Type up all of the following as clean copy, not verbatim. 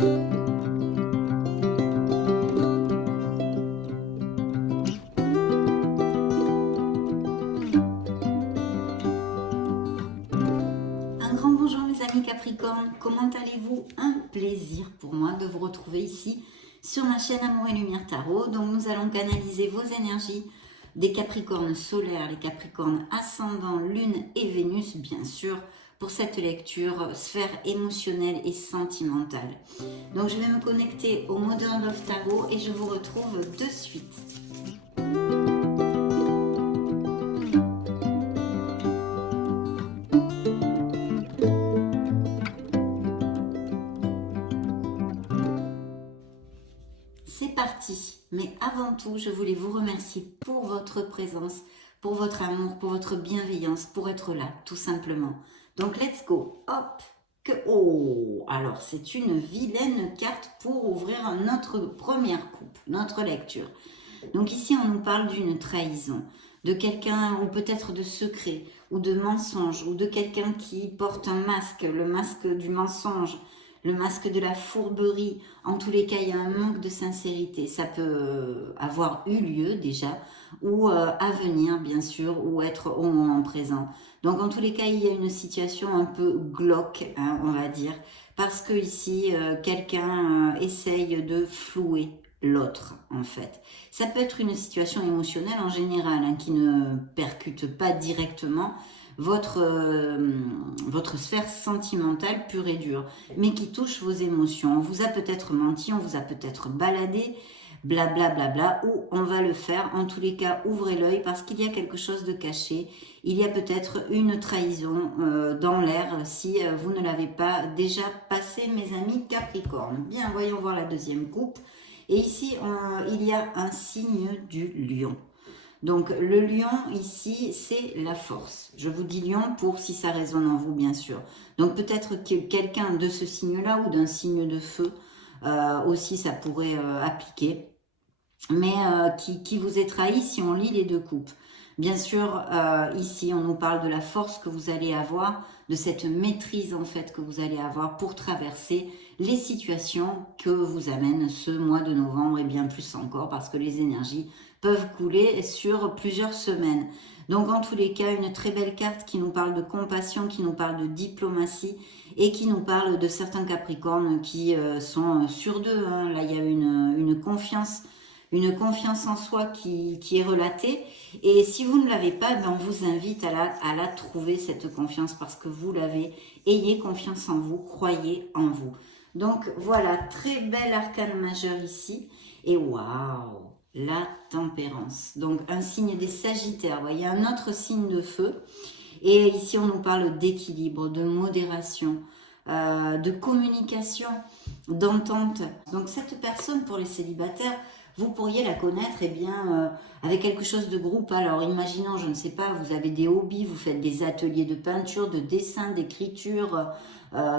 Un grand bonjour mes amis Capricorne, comment allez-vous? Un plaisir pour moi de vous retrouver ici sur ma chaîne Amour et Lumière Tarot. Donc nous allons canaliser vos énergies des Capricornes solaires, les Capricornes ascendant, Lune et Vénus bien sûr, pour cette lecture sphère émotionnelle et sentimentale. Donc je vais me connecter au Modern Love Tarot et je vous retrouve de suite. C'est parti, mais avant tout, je voulais vous remercier pour votre présence, pour votre amour, pour votre bienveillance, pour être là, tout simplement. Donc, let's go. Hop. Oh, alors c'est une vilaine carte pour ouvrir notre première coupe, notre lecture. Donc ici, on nous parle d'une trahison, de quelqu'un, ou peut-être de secret, ou de mensonge, ou de quelqu'un qui porte un masque, le masque du mensonge, le masque de la fourberie. En tous les cas, il y a un manque de sincérité. Ça peut avoir eu lieu déjà, ou à venir, bien sûr, ou être au moment présent. Donc, en tous les cas, il y a une situation un peu glauque, hein, on va dire, parce que ici, quelqu'un essaye de flouer l'autre, en fait. Ça peut être une situation émotionnelle en général, hein, qui ne percute pas directement votre sphère sentimentale pure et dure, mais qui touche vos émotions. On vous a peut-être menti, on vous a peut-être baladé, blablabla, bla, ou on va le faire. En tous les cas, ouvrez l'œil parce qu'il y a quelque chose de caché. Il y a peut-être une trahison dans l'air si vous ne l'avez pas déjà passé, mes amis Capricorne. Bien, voyons voir la deuxième coupe. Et ici, il y a un signe du lion. Donc, le lion, ici, c'est la force. Je vous dis lion pour si ça résonne en vous, bien sûr. Donc, peut-être que quelqu'un de ce signe-là ou d'un signe de feu, aussi, ça pourrait appliquer. Mais qui vous est trahi si on lit les deux coupes. Bien sûr, ici, on nous parle de la force que vous allez avoir, de cette maîtrise, en fait, que vous allez avoir pour traverser les situations que vous amène ce mois de novembre et bien plus encore, parce que les énergies peuvent couler sur plusieurs semaines. Donc, en tous les cas, une très belle carte qui nous parle de compassion, qui nous parle de diplomatie et qui nous parle de certains Capricornes qui sont sûrs d'eux. Hein. Là, il y a une confiance en soi qui est relatée. Et si vous ne l'avez pas, ben on vous invite à la trouver, cette confiance, parce que vous l'avez. Ayez confiance en vous, croyez en vous. Donc voilà, très bel arcane majeur ici. Et waouh, la tempérance. Donc un signe des Sagittaires. Vous voyez, un autre signe de feu. Et ici, on nous parle d'équilibre, de modération, de communication, d'entente. Donc cette personne, pour les célibataires, vous pourriez la connaître avec quelque chose de groupe. Alors, imaginons, je ne sais pas, vous avez des hobbies, vous faites des ateliers de peinture, de dessin, d'écriture,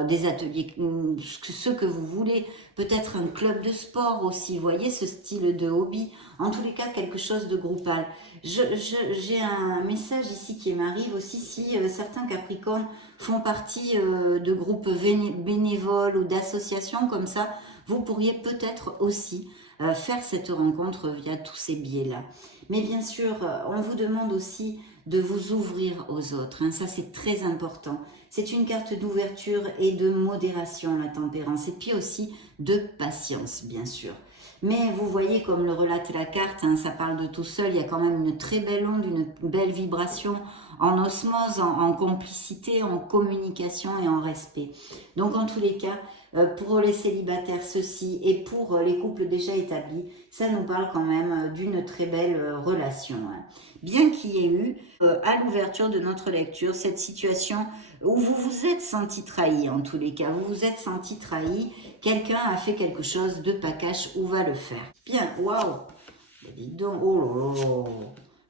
des ateliers, ce que vous voulez. Peut-être un club de sport aussi, vous voyez, ce style de hobby. En tous les cas, quelque chose de groupal. J'ai un message ici qui m'arrive aussi si certains Capricornes font partie de groupes bénévoles ou d'associations comme ça. Vous pourriez peut-être aussi faire cette rencontre via tous ces biais-là. Mais bien sûr, on vous demande aussi de vous ouvrir aux autres. Hein, ça, c'est très important. C'est une carte d'ouverture et de modération, la tempérance. Et puis aussi de patience, bien sûr. Mais vous voyez, comme le relate la carte, hein, ça parle de tout seul. Il y a quand même une très belle onde, une belle vibration en osmose, en complicité, en communication et en respect. Donc, en tous les cas, pour les célibataires, ceci, et pour les couples déjà établis, ça nous parle quand même d'une très belle relation. Hein. Bien qu'il y ait eu, à l'ouverture de notre lecture, cette situation où vous vous êtes senti trahi, en tous les cas, vous vous êtes senti trahi, quelqu'un a fait quelque chose de pas cash ou va le faire. Bien, waouh, dis donc, oh là là,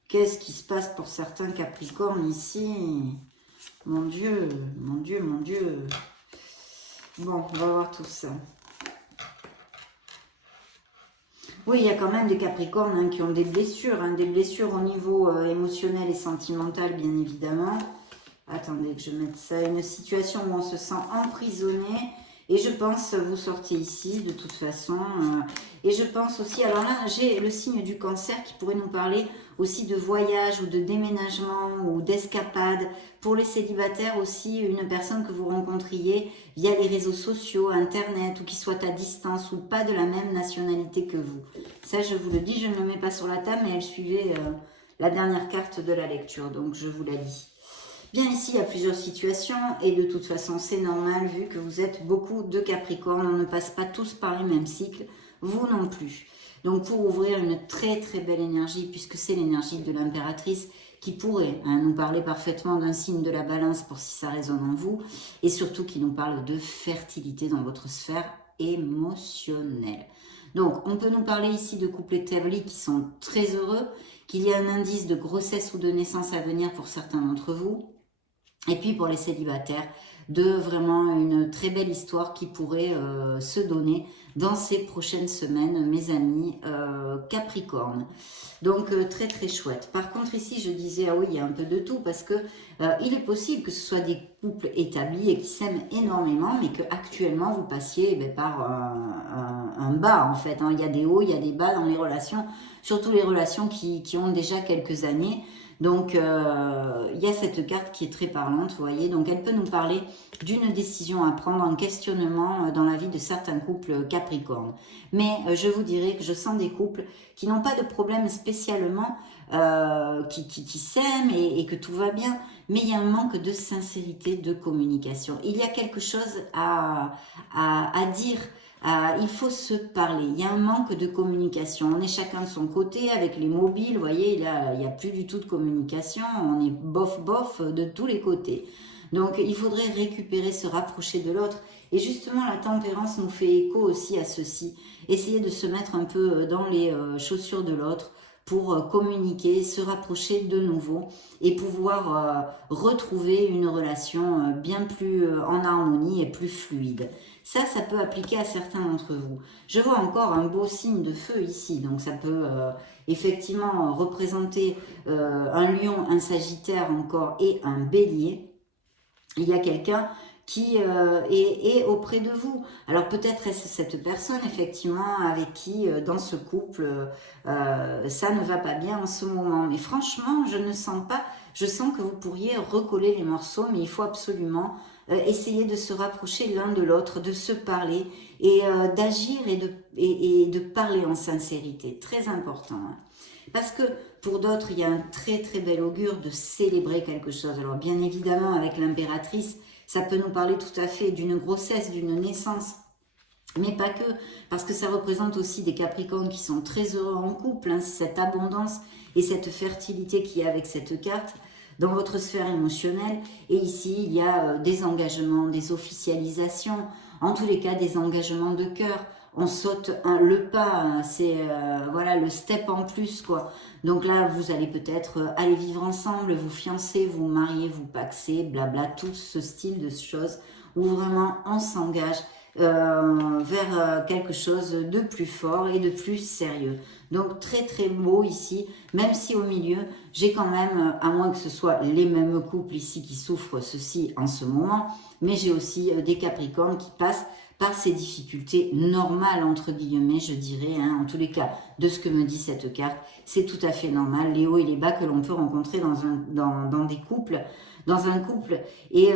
qu'est-ce qui se passe pour certains Capricornes ici? Mon Dieu, mon Dieu, mon Dieu. Bon, on va voir tout ça. Oui, il y a quand même des Capricornes hein, qui ont des blessures au niveau émotionnel et sentimental, bien évidemment. Attendez que je mette ça. Une situation où on se sent emprisonné Et je pense, vous sortez ici de toute façon. Et je pense aussi, alors là, j'ai le signe du Cancer qui pourrait nous parler aussi de voyage ou de déménagement ou d'escapade. Pour les célibataires aussi, une personne que vous rencontriez via les réseaux sociaux, Internet, ou qui soit à distance ou pas de la même nationalité que vous. Ça, je vous le dis, je ne le mets pas sur la table, mais elle suivait la dernière carte de la lecture, donc je vous la dis. Bien, ici, il y a plusieurs situations et de toute façon, c'est normal vu que vous êtes beaucoup de Capricorne. On ne passe pas tous par les mêmes cycles, vous non plus. Donc, pour ouvrir une très très belle énergie, puisque c'est l'énergie de l'impératrice qui pourrait nous parler parfaitement d'un signe de la balance pour si ça résonne en vous, et surtout qui nous parle de fertilité dans votre sphère émotionnelle. Donc, on peut nous parler ici de couples établis qui sont très heureux, qu'il y a un indice de grossesse ou de naissance à venir pour certains d'entre vous. Et puis pour les célibataires, de vraiment une très belle histoire qui pourrait se donner dans ces prochaines semaines, mes amis Capricorne. Donc très très chouette. Par contre ici je disais, ah oui, il y a un peu de tout parce que il est possible que ce soit des couples établis et qui s'aiment énormément, mais que actuellement vous passiez par un bas en fait. Hein. Il y a des hauts, il y a des bas dans les relations, surtout les relations qui ont déjà quelques années. Donc, il y a cette carte qui est très parlante, vous voyez. Donc, elle peut nous parler d'une décision à prendre, un questionnement dans la vie de certains couples Capricorne. Mais je vous dirais que je sens des couples qui n'ont pas de problème spécialement, qui s'aiment et que tout va bien. Mais il y a un manque de sincérité, de communication. Il y a quelque chose à dire. Il faut se parler, il y a un manque de communication, on est chacun de son côté avec les mobiles, vous voyez, il y a plus du tout de communication, on est bof de tous les côtés. Donc il faudrait récupérer, se rapprocher de l'autre. Et justement la tempérance nous fait écho aussi à ceci, essayer de se mettre un peu dans les chaussures de l'autre pour communiquer, se rapprocher de nouveau et pouvoir retrouver une relation bien plus en harmonie et plus fluide. Ça peut appliquer à certains d'entre vous. Je vois encore un beau signe de feu ici, donc ça peut effectivement représenter un lion, un sagittaire encore et un bélier. Il y a quelqu'un qui est auprès de vous. Alors peut-être est-ce cette personne effectivement avec qui dans ce couple ça ne va pas bien en ce moment. Mais franchement, je ne sens pas, je sens que vous pourriez recoller les morceaux, mais il faut absolument essayer de se rapprocher l'un de l'autre, de se parler et d'agir et de parler en sincérité. Très important. Hein. Parce que pour d'autres, il y a un très très bel augure de célébrer quelque chose. Alors bien évidemment, avec l'impératrice, ça peut nous parler tout à fait d'une grossesse, d'une naissance. Mais pas que, parce que ça représente aussi des Capricornes qui sont très heureux en couple. Hein, cette abondance et cette fertilité qu'il y a avec cette carte dans votre sphère émotionnelle. Et ici, il y a des engagements, des officialisations, en tous les cas des engagements de cœur. On saute le pas, c'est voilà le step en plus quoi. Donc là, vous allez peut-être aller vivre ensemble, vous fiancer, vous marier, vous paxer, blabla, tout ce style de choses où vraiment on s'engage vers quelque chose de plus fort et de plus sérieux. Donc très très beau ici, même si au milieu, j'ai quand même, à moins que ce soit les mêmes couples ici qui souffrent ceci en ce moment, mais j'ai aussi des Capricornes qui passent par ces difficultés normales, entre guillemets, je dirais, hein, en tous les cas, de ce que me dit cette carte, c'est tout à fait normal, les hauts et les bas que l'on peut rencontrer dans des couples, dans un couple, et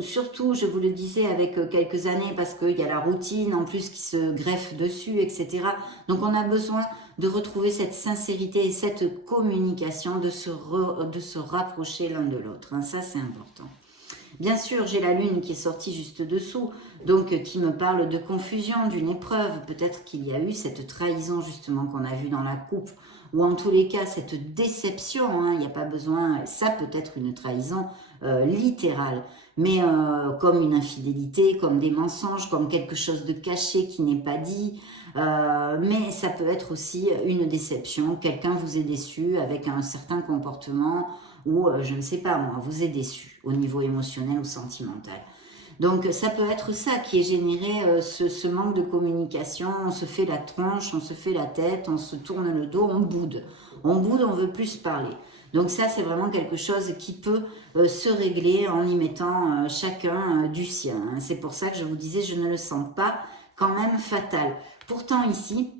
surtout, je vous le disais, avec quelques années, parce qu'il y a la routine, en plus, qui se greffe dessus, etc. Donc, on a besoin de retrouver cette sincérité et cette communication, de se rapprocher l'un de l'autre, hein, ça, c'est important. Bien sûr, j'ai la lune qui est sortie juste dessous, donc qui me parle de confusion, d'une épreuve. Peut-être qu'il y a eu cette trahison justement qu'on a vue dans la coupe, ou en tous les cas cette déception, hein, il n'y a pas besoin, ça peut être une trahison littérale, mais comme une infidélité, comme des mensonges, comme quelque chose de caché qui n'est pas dit, mais ça peut être aussi une déception, quelqu'un vous est déçu avec un certain comportement, ou je ne sais pas moi, vous est déçu au niveau émotionnel ou sentimental. Donc ça peut être ça qui est généré, ce manque de communication, on se fait la tronche, on se fait la tête, on se tourne le dos, on boude, on veut plus parler. Donc ça, c'est vraiment quelque chose qui peut se régler en y mettant chacun du sien. Hein. C'est pour ça que je vous disais, je ne le sens pas quand même fatal. Pourtant ici,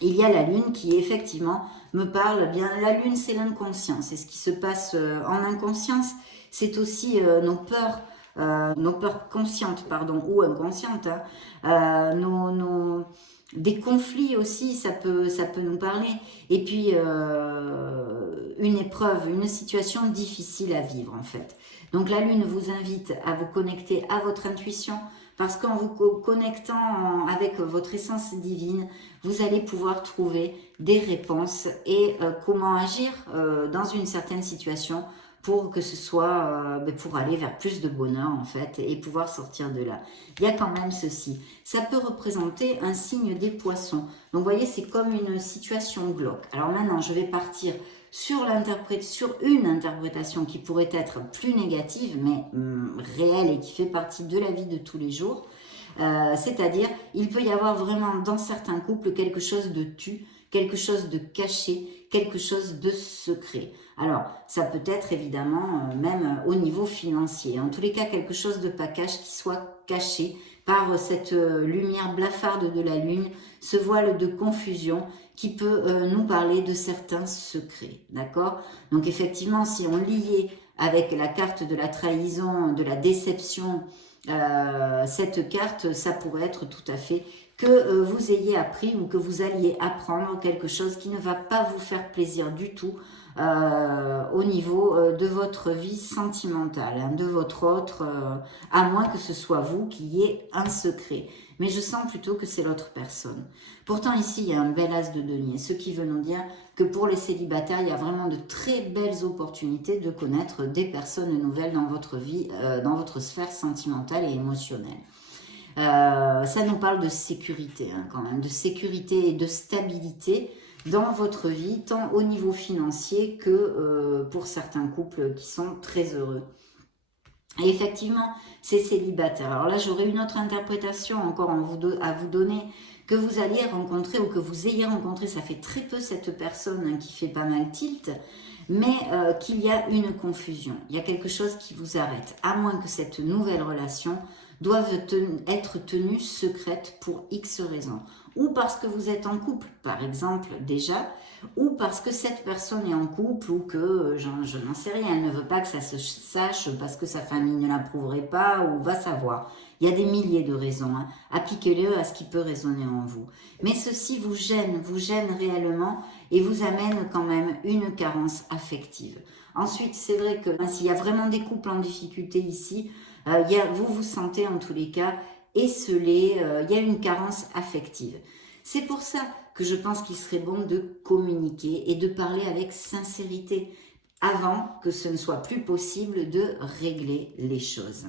il y a la lune qui effectivement me parle bien. La lune, c'est l'inconscient, c'est ce qui se passe en inconscience. C'est aussi nos peurs conscientes, pardon, ou inconscientes. Hein. Des conflits aussi, ça peut nous parler. Et puis, une épreuve, une situation difficile à vivre en fait. Donc la lune vous invite à vous connecter à votre intuition, parce qu'en vous connectant avec votre essence divine, vous allez pouvoir trouver des réponses et comment agir dans une certaine situation pour que ce soit, pour aller vers plus de bonheur en fait et pouvoir sortir de là. Il y a quand même ceci, ça peut représenter un signe des poissons. Donc vous voyez, c'est comme une situation glauque. Alors maintenant, je vais partir sur une interprétation qui pourrait être plus négative, mais réelle et qui fait partie de la vie de tous les jours. C'est-à-dire, il peut y avoir vraiment dans certains couples quelque chose de quelque chose de caché, quelque chose de secret. Alors, ça peut être évidemment même au niveau financier. En tous les cas, quelque chose de pas cache qui soit caché par cette lumière blafarde de la lune, ce voile de confusion qui peut nous parler de certains secrets, d'accord? Donc effectivement, si on liait avec la carte de la trahison, de la déception, cette carte, ça pourrait être tout à fait que vous ayez appris ou que vous alliez apprendre quelque chose qui ne va pas vous faire plaisir du tout au niveau de votre vie sentimentale, hein, de votre autre, à moins que ce soit vous qui ayez un secret. Mais je sens plutôt que c'est l'autre personne. Pourtant ici, il y a un bel as de denier, ce qui veut nous dire que pour les célibataires, il y a vraiment de très belles opportunités de connaître des personnes nouvelles dans votre vie, dans votre sphère sentimentale et émotionnelle. Ça nous parle de sécurité, hein, quand même, de sécurité et de stabilité dans votre vie, tant au niveau financier que pour certains couples qui sont très heureux. Et effectivement, c'est célibataire. Alors là, j'aurais une autre interprétation encore à vous donner, que vous alliez rencontrer ou que vous ayez rencontré, ça fait très peu cette personne hein, qui fait pas mal tilt, mais qu'il y a une confusion. Il y a quelque chose qui vous arrête, à moins que cette nouvelle relation doivent être tenues secrètes pour X raisons. Ou parce que vous êtes en couple, par exemple, déjà, ou parce que cette personne est en couple, ou que, je n'en sais rien, elle ne veut pas que ça se sache, parce que sa famille ne l'approuverait pas, ou va savoir. Il y a des milliers de raisons. Hein. Appliquez-le à ce qui peut résonner en vous. Mais ceci vous gêne réellement, et vous amène quand même une carence affective. Ensuite, c'est vrai que s'il y a vraiment des couples en difficulté ici, vous vous sentez en tous les cas esselé, il y a une carence affective. C'est pour ça que je pense qu'il serait bon de communiquer et de parler avec sincérité avant que ce ne soit plus possible de régler les choses.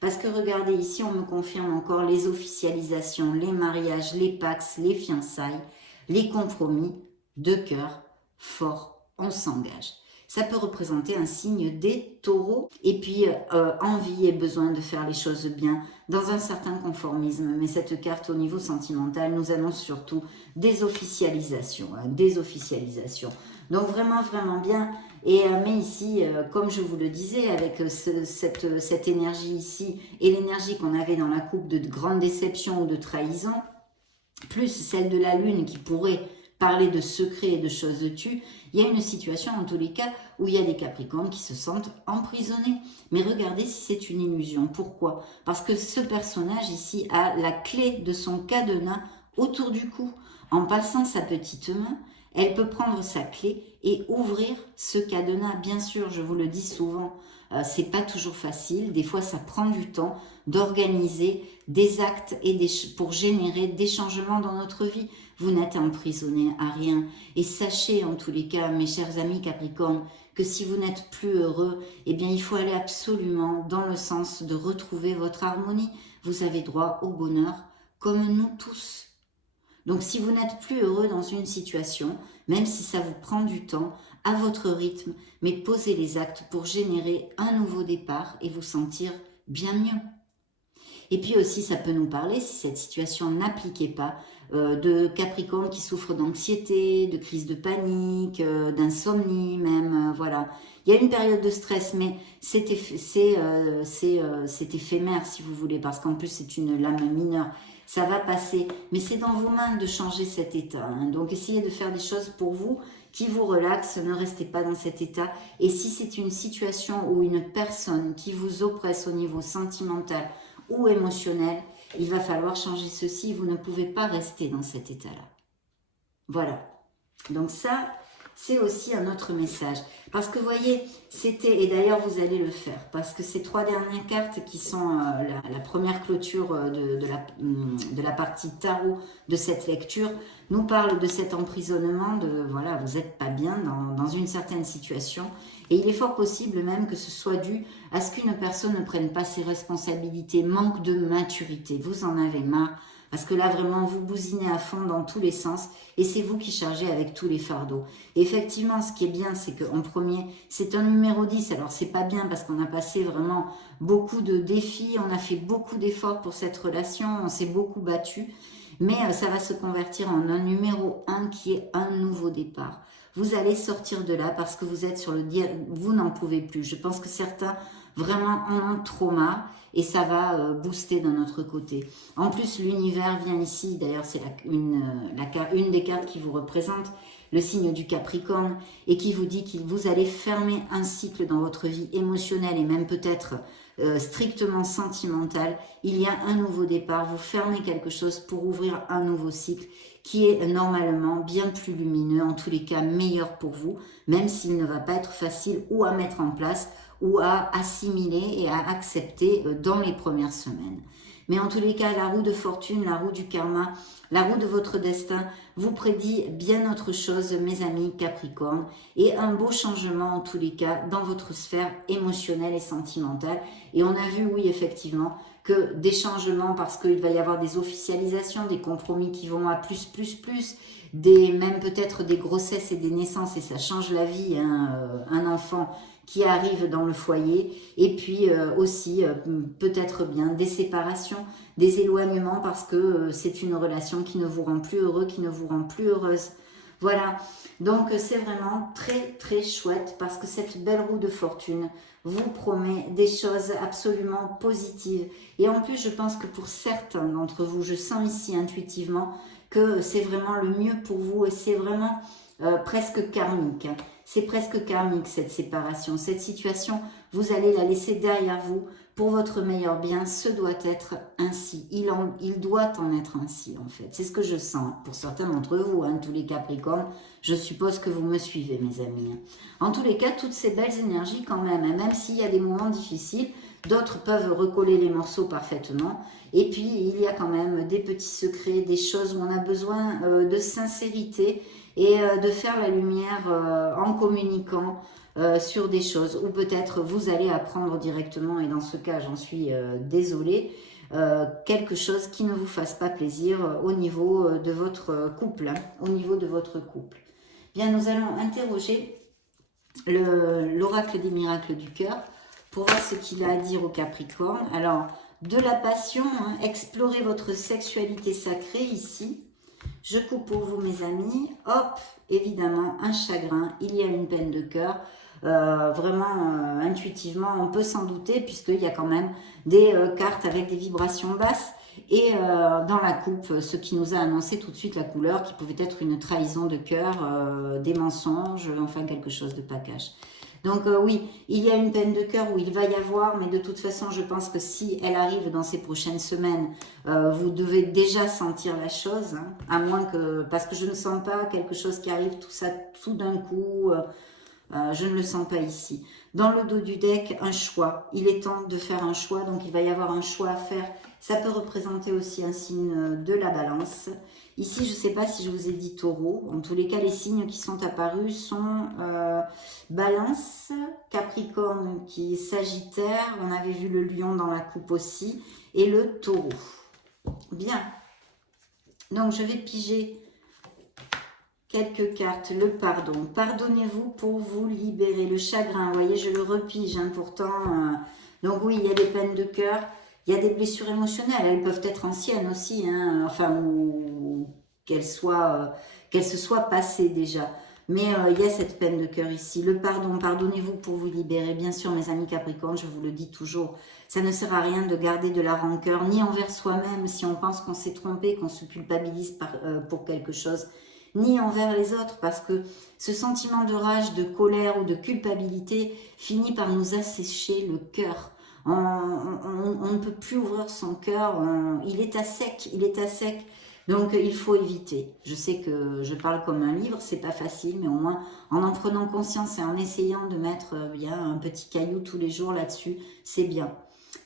Parce que regardez ici, on me confirme encore les officialisations, les mariages, les pax, les fiançailles, les compromis de cœur fort, on s'engage. Ça peut représenter un signe des taureaux et puis envie et besoin de faire les choses bien dans un certain conformisme. Mais cette carte au niveau sentimental nous annonce surtout des officialisations. Hein, des officialisations. Donc vraiment, vraiment bien. Et mais ici, comme je vous le disais, avec cette énergie ici et l'énergie qu'on avait dans la coupe de grande déception ou de trahison, plus celle de la lune qui pourrait parler de secrets et de choses tues, il y a une situation en tous les cas où il y a des Capricornes qui se sentent emprisonnés. Mais regardez si c'est une illusion. Pourquoi? Parce que ce personnage ici a la clé de son cadenas autour du cou. En passant sa petite main, elle peut prendre sa clé et ouvrir ce cadenas. Bien sûr, je vous le dis souvent, c'est pas toujours facile. Des fois, ça prend du temps d'organiser des actes et pour générer des changements dans notre vie. Vous n'êtes emprisonné à rien. Et sachez en tous les cas, mes chers amis Capricorne, que si vous n'êtes plus heureux, eh bien il faut aller absolument dans le sens de retrouver votre harmonie. Vous avez droit au bonheur, comme nous tous. Donc si vous n'êtes plus heureux dans une situation, même si ça vous prend du temps, à votre rythme, mais posez les actes pour générer un nouveau départ et vous sentir bien mieux. Et puis aussi, ça peut nous parler, si cette situation n'appliquait pas, de Capricorne qui souffre d'anxiété, de crise de panique, d'insomnie même, voilà. Il y a une période de stress, mais c'est éphémère si vous voulez, parce qu'en plus c'est une lame mineure. Ça va passer, mais c'est dans vos mains de changer cet état. Hein. Donc essayez de faire des choses pour vous qui vous relaxent, ne restez pas dans cet état. Et si c'est une situation ou une personne qui vous oppresse au niveau sentimental ou émotionnel, il va falloir changer ceci. Vous ne pouvez pas rester dans cet état-là. Voilà. Donc ça, c'est aussi un autre message. Parce que vous voyez, c'était, et d'ailleurs vous allez le faire, parce que ces 3 dernières cartes qui sont la première clôture de la partie tarot de cette lecture, nous parlent de cet emprisonnement, de voilà, vous n'êtes pas bien dans une certaine situation. Et il est fort possible même que ce soit dû à ce qu'une personne ne prenne pas ses responsabilités, manque de maturité. Vous en avez marre. Parce que là, vraiment, vous bousinez à fond dans tous les sens et c'est vous qui chargez avec tous les fardeaux. Et effectivement, ce qui est bien, c'est qu'en premier, c'est un numéro 10. Alors, c'est pas bien parce qu'on a passé vraiment beaucoup de défis, on a fait beaucoup d'efforts pour cette relation, on s'est beaucoup battu. Mais ça va se convertir en un numéro 1 qui est un nouveau départ. Vous allez sortir de là parce que vous êtes sur le dire, vous n'en pouvez plus. Je pense que certains vraiment en ont trop marre et ça va booster de notre côté. En plus, l'univers vient ici, d'ailleurs c'est une des cartes qui vous représente, le signe du Capricorne, et qui vous dit que vous allez fermer un cycle dans votre vie émotionnelle et même peut-être strictement sentimentale. Il y a un nouveau départ, vous fermez quelque chose pour ouvrir un nouveau cycle qui est normalement bien plus lumineux, en tous les cas meilleur pour vous, même s'il ne va pas être facile ou à mettre en place ou à assimiler et à accepter dans les premières semaines. Mais en tous les cas, la roue de fortune, la roue du karma, la roue de votre destin vous prédit bien autre chose, mes amis Capricorne, et un beau changement en tous les cas dans votre sphère émotionnelle et sentimentale. Et on a vu, oui, effectivement, que des changements, parce qu'il va y avoir des officialisations, des compromis qui vont à plus, même peut-être des grossesses et des naissances, et ça change la vie, hein, un enfant qui arrive dans le foyer, et puis aussi peut-être bien des séparations, des éloignements, parce que c'est une relation qui ne vous rend plus heureux, qui ne vous rend plus heureuse. Voilà, donc c'est vraiment très très chouette, parce que cette belle roue de fortune vous promet des choses absolument positives. Et en plus, je pense que pour certains d'entre vous, je sens ici intuitivement que c'est vraiment le mieux pour vous, et c'est vraiment presque karmique. C'est presque karmique cette séparation, cette situation, vous allez la laisser derrière vous pour votre meilleur bien. Ce doit être ainsi, il doit en être ainsi en fait. C'est ce que je sens pour certains d'entre vous, hein, tous les Capricornes. Je suppose que vous me suivez, mes amis. En tous les cas, toutes ces belles énergies quand même, hein, même s'il y a des moments difficiles, d'autres peuvent recoller les morceaux parfaitement. Et puis, il y a quand même des petits secrets, des choses où on a besoin de sincérité et de faire la lumière en communiquant sur des choses. Ou peut-être vous allez apprendre directement, et dans ce cas, j'en suis désolée, quelque chose qui ne vous fasse pas plaisir au niveau de votre couple. Hein, au niveau de votre couple. Bien, nous allons interroger l'oracle des miracles du cœur pour voir ce qu'il a à dire au Capricorne. Alors, de la passion, hein, explorez votre sexualité sacrée ici. Je coupe pour vous, mes amis. Hop, évidemment, un chagrin, il y a une peine de cœur. Vraiment, intuitivement, on peut s'en douter, puisqu'il y a quand même des cartes avec des vibrations basses. Et dans la coupe, ce qui nous a annoncé tout de suite la couleur, qui pouvait être une trahison de cœur, des mensonges, enfin quelque chose de pas cash. Donc oui, il y a une peine de cœur où il va y avoir, mais de toute façon, je pense que si elle arrive dans ces prochaines semaines, vous devez déjà sentir la chose, hein, à moins que, parce que je ne sens pas quelque chose qui arrive tout ça tout d'un coup, je ne le sens pas ici. Dans le dos du deck, un choix. Il est temps de faire un choix, donc il va y avoir un choix à faire. Ça peut représenter aussi un signe de la balance. Ici, je ne sais pas si je vous ai dit taureau. En tous les cas, les signes qui sont apparus sont balance, capricorne qui est sagittaire. On avait vu le lion dans la coupe aussi. Et le taureau. Bien. Donc, je vais piger quelques cartes. Le pardon. Pardonnez-vous pour vous libérer. Le chagrin, vous voyez, je le repige, hein, pourtant. Donc oui, il y a des peines de cœur. Il y a des blessures émotionnelles, elles peuvent être anciennes aussi, hein, enfin, ou qu'elles se soient passées déjà. Mais il y a cette peine de cœur ici. Le pardon, pardonnez-vous pour vous libérer. Bien sûr, mes amis Capricorne, je vous le dis toujours, ça ne sert à rien de garder de la rancœur, ni envers soi-même si on pense qu'on s'est trompé, qu'on se culpabilise pour quelque chose, ni envers les autres, parce que ce sentiment de rage, de colère ou de culpabilité finit par nous assécher le cœur. On ne peut plus ouvrir son cœur, il est à sec, il est à sec. Donc il faut éviter. Je sais que je parle comme un livre, c'est pas facile, mais au moins en prenant conscience et en essayant de mettre bien un petit caillou tous les jours là-dessus, c'est bien.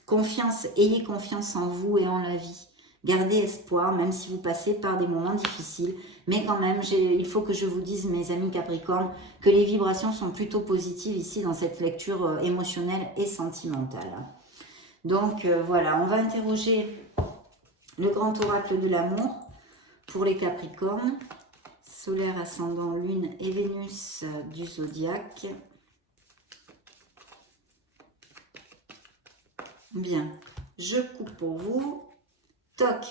Confiance, ayez confiance en vous et en la vie. Gardez espoir, même si vous passez par des moments difficiles. Mais quand même, il faut que je vous dise, mes amis Capricorne, que les vibrations sont plutôt positives ici dans cette lecture émotionnelle et sentimentale. Donc voilà, on va interroger le grand oracle de l'amour pour les Capricornes. Solaire, ascendant, lune et Vénus du zodiaque. Bien, je coupe pour vous. Toc,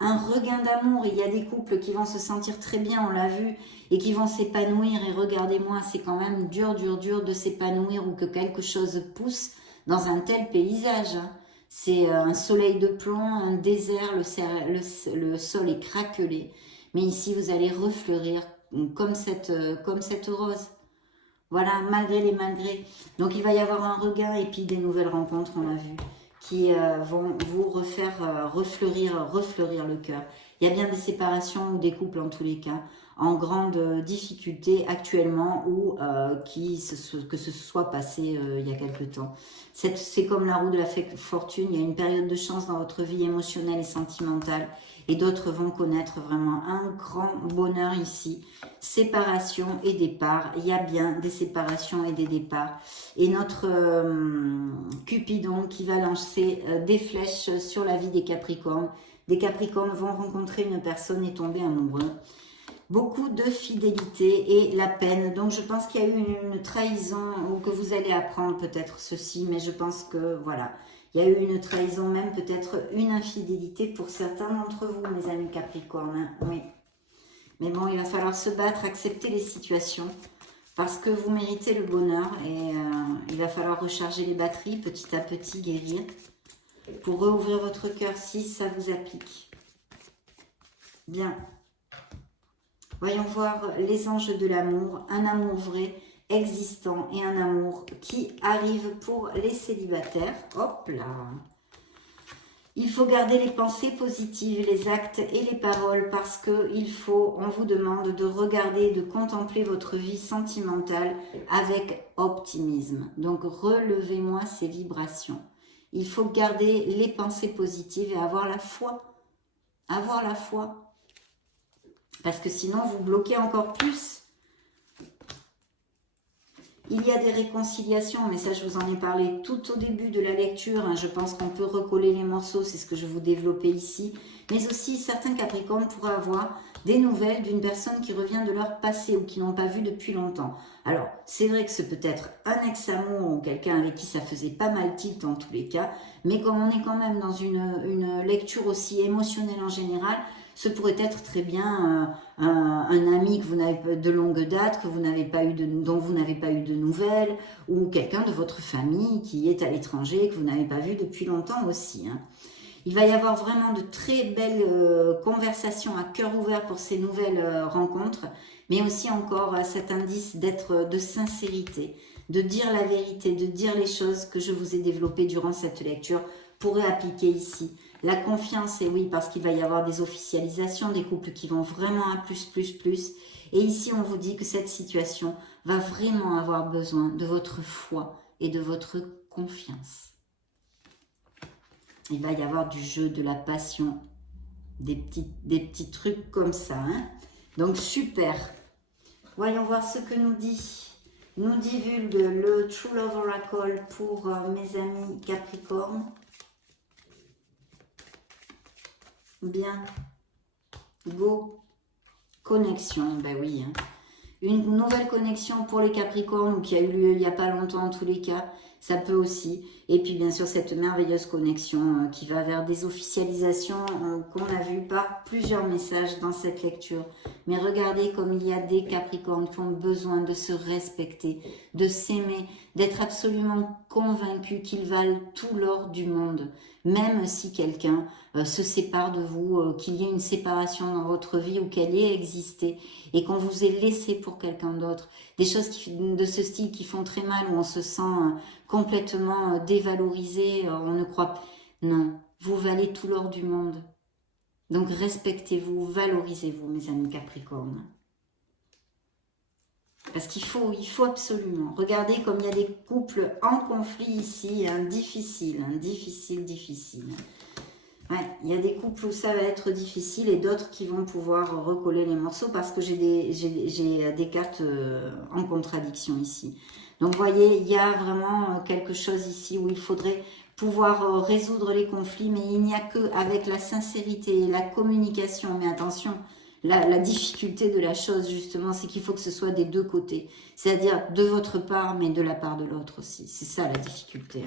un regain d'amour. Il y a des couples qui vont se sentir très bien, on l'a vu, et qui vont s'épanouir. Et regardez-moi, c'est quand même dur de s'épanouir ou que quelque chose pousse dans un tel paysage. C'est un soleil de plomb, un désert, le sol est craquelé. Mais ici, vous allez refleurir comme cette rose. Voilà, malgré les malgrés. Donc, il va y avoir un regain et puis des nouvelles rencontres, on l'a vu, qui vont vous refaire refleurir le cœur. Il y a bien des séparations ou des couples en tous les cas, en grande difficulté actuellement ou que ce soit passé il y a quelque temps. C'est comme la roue de la fortune, il y a une période de chance dans votre vie émotionnelle et sentimentale et d'autres vont connaître vraiment un grand bonheur ici. Séparation et départ, il y a bien des séparations et des départs. Et notre Cupidon qui va lancer des flèches sur la vie des Capricornes. Des Capricornes vont rencontrer une personne et tomber amoureux. Beaucoup de fidélité et la peine. Donc je pense qu'il y a eu une trahison ou que vous allez apprendre peut-être ceci, mais je pense que voilà, il y a eu une trahison, même peut-être une infidélité pour certains d'entre vous, mes amis Capricornes. Hein, oui. Mais bon, il va falloir se battre, accepter les situations parce que vous méritez le bonheur et il va falloir recharger les batteries petit à petit, guérir pour rouvrir votre cœur si ça vous applique. Bien. Voyons voir les anges de l'amour, un amour vrai, existant et un amour qui arrive pour les célibataires. Hop là! Il faut garder les pensées positives, les actes et les paroles parce on vous demande de regarder, de contempler votre vie sentimentale avec optimisme. Donc relevez-moi ces vibrations. Il faut garder les pensées positives et avoir la foi. Avoir la foi. Parce que sinon, vous bloquez encore plus. Il y a des réconciliations, mais ça, je vous en ai parlé tout au début de la lecture. Hein. Je pense qu'on peut recoller les morceaux, c'est ce que je vous développais ici. Mais aussi, certains Capricornes pourraient avoir des nouvelles d'une personne qui revient de leur passé ou qui n'ont pas vu depuis longtemps. Alors, c'est vrai que c'est peut-être un ex-amour ou quelqu'un avec qui ça faisait pas mal tilt en tous les cas. Mais comme on est quand même dans une lecture aussi émotionnelle en général, ce pourrait être très bien un ami que vous n'avez de longue date, dont vous n'avez pas eu de nouvelles, ou quelqu'un de votre famille qui est à l'étranger, que vous n'avez pas vu depuis longtemps aussi. Hein. Il va y avoir vraiment de très belles conversations à cœur ouvert pour ces nouvelles rencontres, mais aussi encore cet indice d'être de sincérité, de dire la vérité, de dire les choses que je vous ai développées durant cette lecture, pourrait appliquer ici. La confiance, et oui, parce qu'il va y avoir des officialisations, des couples qui vont vraiment à plus. Et ici, on vous dit que cette situation va vraiment avoir besoin de votre foi et de votre confiance. Il va y avoir du jeu, de la passion, des petits trucs comme ça. Hein. Donc, super. Voyons voir ce que nous divulgue le True Love Oracle pour mes amis Capricorne. Bien. Go. Connexion. Ben oui. Hein. Une nouvelle connexion pour les Capricornes qui a eu lieu il n'y a pas longtemps en tous les cas. ça peut aussi. Et puis bien sûr cette merveilleuse connexion qui va vers des officialisations qu'on a vues par plusieurs messages dans cette lecture. Mais regardez comme il y a des Capricornes qui ont besoin de se respecter, de s'aimer, d'être absolument convaincus qu'ils valent tout l'or du monde. Même si quelqu'un se sépare de vous, qu'il y ait une séparation dans votre vie ou qu'elle ait existé et qu'on vous ait laissé pour quelqu'un d'autre. Des choses de ce style qui font très mal, où on se sent complètement dévalorisé, on ne croit pas. Non, vous valez tout l'or du monde. Donc respectez-vous, valorisez-vous, mes amis Capricornes. Parce qu'il faut absolument. Regardez comme il y a des couples en conflit ici, difficile. Ouais, il y a des couples où ça va être difficile et d'autres qui vont pouvoir recoller les morceaux parce que j'ai des cartes en contradiction ici. Donc vous voyez, il y a vraiment quelque chose ici où il faudrait pouvoir résoudre les conflits, mais il n'y a que avec la sincérité, la communication. Mais attention, la difficulté de la chose justement, c'est qu'il faut que ce soit des deux côtés. C'est-à-dire de votre part, mais de la part de l'autre aussi. C'est ça la difficulté.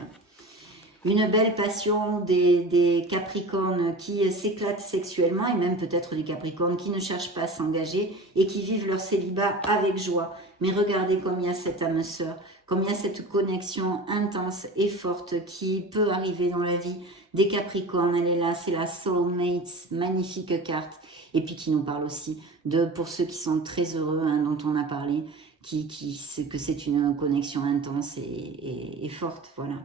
Une belle passion des Capricornes qui s'éclatent sexuellement et même peut-être des Capricornes qui ne cherchent pas à s'engager et qui vivent leur célibat avec joie. Mais regardez comme il y a cette âme sœur, comme il y a cette connexion intense et forte qui peut arriver dans la vie des Capricornes. Elle est là, c'est la Soulmates, magnifique carte. Et puis qui nous parle aussi pour ceux qui sont très heureux, dont on a parlé, que c'est une connexion intense et forte, voilà.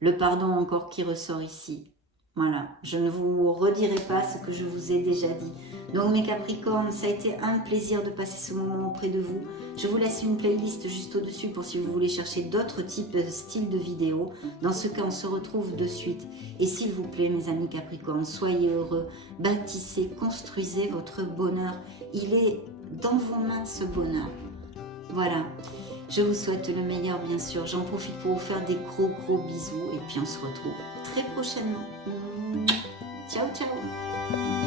Le pardon encore qui ressort ici. Voilà, je ne vous redirai pas ce que je vous ai déjà dit. Donc mes Capricornes, ça a été un plaisir de passer ce moment auprès de vous. Je vous laisse une playlist juste au-dessus pour si vous voulez chercher d'autres types de styles de vidéos. Dans ce cas, on se retrouve de suite. Et s'il vous plaît, mes amis Capricornes, soyez heureux, bâtissez, construisez votre bonheur. Il est dans vos mains ce bonheur. Voilà. Je vous souhaite le meilleur, bien sûr. J'en profite pour vous faire des gros bisous. Et puis, on se retrouve très prochainement. Ciao, ciao.